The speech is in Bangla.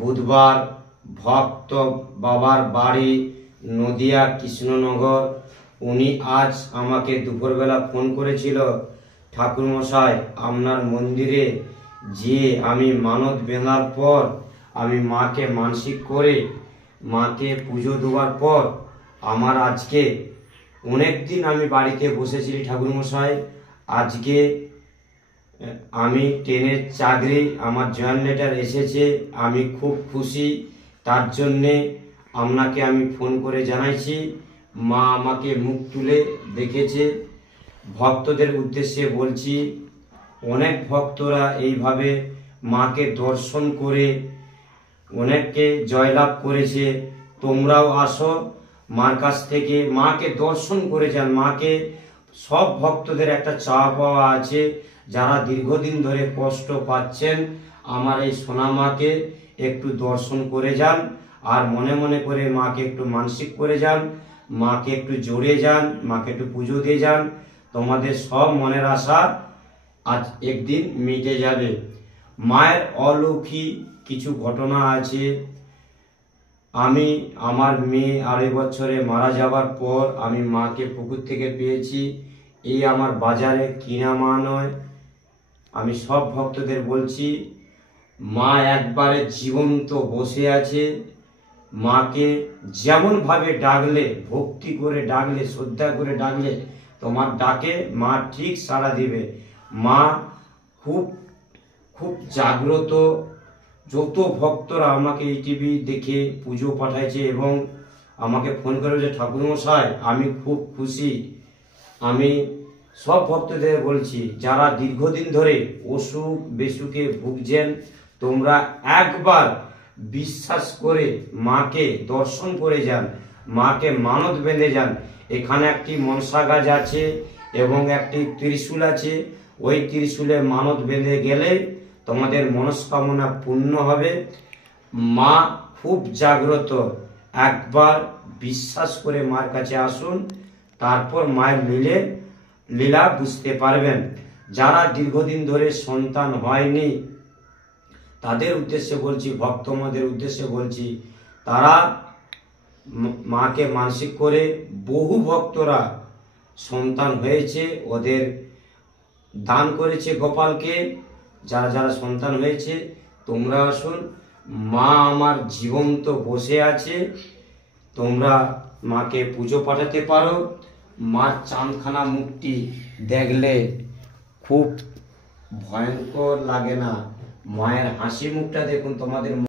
বুধবার ভক্ত বাবার বাড়ি নদিয়া কৃষ্ণনগর। উনি আজ আমাকে দুপুরবেলা ফোন করেছিল, ঠাকুরমশাই আপনার মন্দিরে যে আমি মানত বেঁধার পর আমি মাকে মানসিক করে মাকে পুজো দেওয়ার পর আমার আজকে অনেক দিন আমি বাড়িতে বসেছিলি ঠাকুরমশাই, আজকে আমি ট্রেনের চাকরি আমার জয়েন লেটার এসেছে, আমি খুব খুশি। তার জন্যে আপনাকে আমি ফোন করে জানাইছি। মা আমাকে মুখ তুলে দেখেছে। ভক্তদের উদ্দেশ্যে বলছি, অনেক ভক্তরা এইভাবে মাকে দর্শন করে অনেককে জয়লাভ করেছে। তোমরাও আসো মার কাছ থেকে মাকে দর্শন করে যান। মাকে সব ভক্তদের একটা চাওয়া পাওয়া আছে, যারা দীর্ঘদিন ধরে কষ্ট পাচ্ছেন আমার এই সোনা মাকে একটু দর্শন করে যান, আর মনে মনে করে মাকে একটু মানসিক করে যান, মাকে একটু জোরে যান, মাকে একটু পুজো দিয়ে যান। তোমাদের সব মনের আশা আজ একদিন মিটে যাবে। মায়ের অলৌকিক কিছু ঘটনা আছে। আমি আমার মেয়ে 2.5 বছরে মারা যাওয়ার পর আমি মাকে পুকুর থেকে পেয়েছি। এই আমার বাজারে কিনা মা নয়। আমি সব ভক্তদের বলছি, মা একবারে জীবন্ত বসে আছে। মাকে যেমনভাবে ডাকলে, ভক্তি করে ডাকলে, শ্রদ্ধা করে ডাকলে তোমার ডাকে মা ঠিক সাড়া দিবে। মা খুব খুব জাগ্রত। যত ভক্তরা আমাকে এই টিভি দেখে পুজো পাঠাইছে এবং আমাকে ফোন করে যে ঠাকুরমশাই আমি খুব খুশি। আমি সব ভক্তদের বলছি, যারা দীর্ঘদিন ধরে অসুখ বেসুখে ভুগছেন, তোমরা একবার বিশ্বাস করে মাকে দর্শন করে যান, মাকে মানত বেঁধে যান। এখানে একটি মনসা গাছ আছে এবং একটি ত্রিশূল আছে। ওই ত্রিশূলে মানত বেঁধে গেলে তোমাদের মনস্কামনা পূর্ণ হবে। মা খুব জাগ্রত। একবার বিশ্বাস করে মার কাছে আসুন, তারপর মায়ের লীলা বুঝতে পারবেন। যারা দীর্ঘদিন ধরে সন্তান হয়নি তাদের উদ্দেশ্যে বলছি, ভক্তদের উদ্দেশ্যে বলছি, তারা মাকে মানসিক করে বহু ভক্তরা সন্তান হয়েছে, ওদের দান করেছে গোপালকে। যারা যারা সন্তান হয়েছে তোমরা আসুন, মা আমার জীবন্ত বসে আছে। তোমরা মাকে পুজো পাঠাতে পারো। মার চাঁদখানা মুখটি দেখলে খুব ভয়ঙ্কর লাগে না? মায়ের হাসি মুখটা দেখুন, তোমাদের